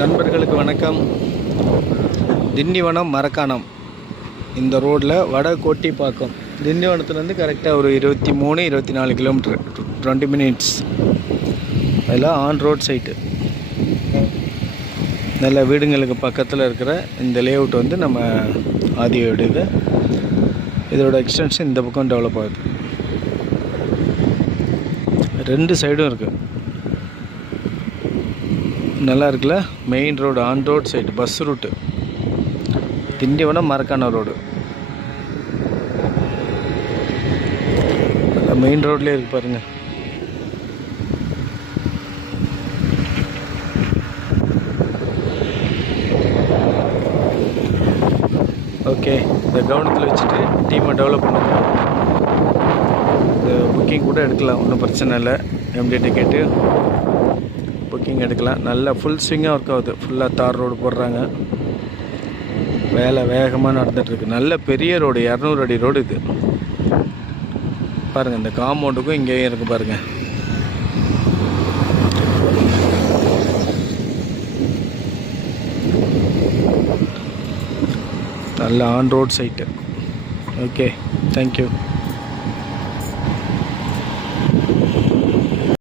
நண்பர்களுக்கு வணக்கம். திண்டிவனம் மரக்காணம் இந்த ரோட்டில் வட கோட்டிப்பாக்கம். திண்டிவனத்துலேருந்து கரெக்டாக ஒரு 23-24 கிலோமீட்டர், 20 மினிட்ஸ். அதெல்லாம் ஆன் ரோட் சைட்டு. நல்ல வீடுங்களுக்கு பக்கத்தில் இருக்கிற இந்த லேஅவுட் வந்து நம்ம ஆதியோடையது. இதோட எக்ஸ்டென்ஷன் இந்த பக்கம் டெவலப் ஆகுது. 2 சைடும் இருக்குது. நல்லா இருக்குல்ல. Main road, on road side, bus route. Tindivanam Marakkanam road main ரோட்லேயே இருக்கு பாருங்க. ஓகே, இந்த கவனத்தில் வச்சுட்டு டீமை டெவலப் பண்ணுங்க. புக்கிங் கூட எடுக்கலாம், ஒன்றும் பிரச்சனை இல்லை. எம்டி டிக்கெட்டு புக்கிங் எடுக்கலாம். நல்லா ஃபுல் ஸ்விங்காக ஒர்க் ஆகுது. ஃபுல்லாக தார் ரோடு போடுறாங்க. வேலை வேகமாக நடந்துகிட்ருக்கு. நல்ல பெரிய ரோடு, 200 அடி ரோடு இது பாருங்கள். இந்த காம்பவுண்டுக்கும் இங்கேயும் இருக்குது பாருங்கள். நல்ல on road side. Okay, thank you.